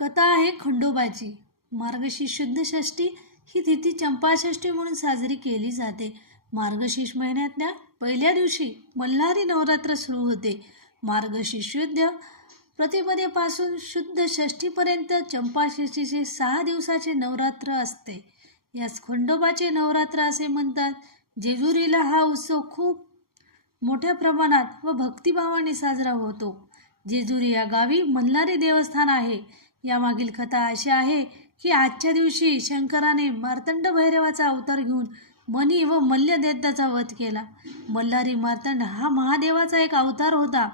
कथा आहे खंडोबाची. मार्गशीर्ष शुद्ध षष्ठी ही तिथी चंपाषष्ठी म्हणून साजरी केली जाते. मार्गशीर्ष महिन्यातल्या पहिल्या दिवशी मल्हारी नवरात्र सुरू होते. मार्गशीर्ष शुद्ध प्रतिपदेपासून शुद्ध षष्टीपर्यंत चंपाषष्ठीचे सहा दिवसाचे नवरात्र असते. यास खंडोबाचे नवरात्र असे म्हणतात. जेजुरीला हा उत्सव खूप मोठ्या प्रमाणात व भक्तिभावाने साजरा होतो. जेजुरी या गावी मल्हारी देवस्थान आहे. यामागील कथा अशी आहे की आजच्या दिवशी शंकराने मार्तंड भैरवाचा अवतार घेऊन मनी व मल्ल दैत्याचा वध केला. मल्हारी मार्तंड हा महादेवाचा एक अवतार होता.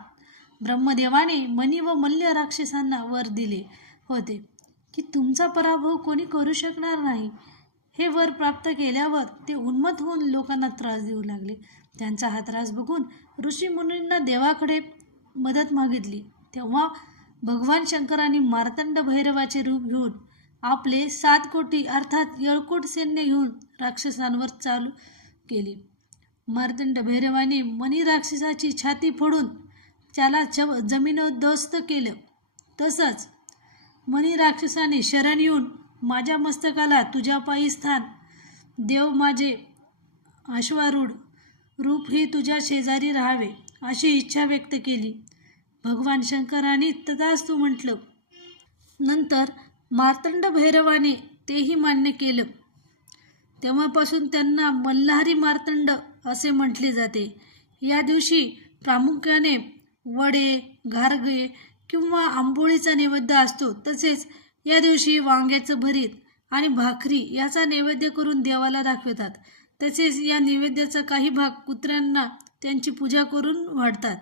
ब्रह्मदेवाने मनी व मल्ल राक्षसांना वर दिले होते. की तुमचा पराभव कोणी करू शकणार नाही? हे वर प्राप्त केल्यावर ते उन्मत होऊन लोकांना त्रास देऊ लागले. त्यांचा हा त्रास बघून ऋषीमुनींना देवाकडे मदत मागितली. तेव्हा भगवान शंकरांनी मार्तंड भैरवाचे रूप घेऊन आपले सात कोटी अर्थात येळकोट सैन्य घेऊन राक्षसांवर चालू केली. मार्तंड भैरवाने मनी राक्षसाची छाती फोडून त्याला ज जमिनोद्ध्वस्त केलं. तसंच मनी राक्षसाने शरण येऊन माझ्या मस्तकाला तुझ्या पायी स्थान देव माझे अश्वारूढ रूप ही तुझ्या शेजारी राहावे अशी इच्छा व्यक्त केली. भगवान शंकराने तदास्तू म्हटलं. नंतर मार्तंड भैरवाने तेही मान्य केलं. तेव्हापासून त्यांना मल्हारी मार्तंड असे म्हटले जाते. या दिवशी प्रामुख्याने वडे घारगे किंवा आंबोळीचा नैवेद्य असतो तसेच या दिवशी वांग्याचं भरीत आणि भाकरी याचा नैवेद्य करून देवाला दाखवतात. तसेच या नैवेद्याचा काही भाग कुत्र्यांना त्यांची पूजा करून वाढतात.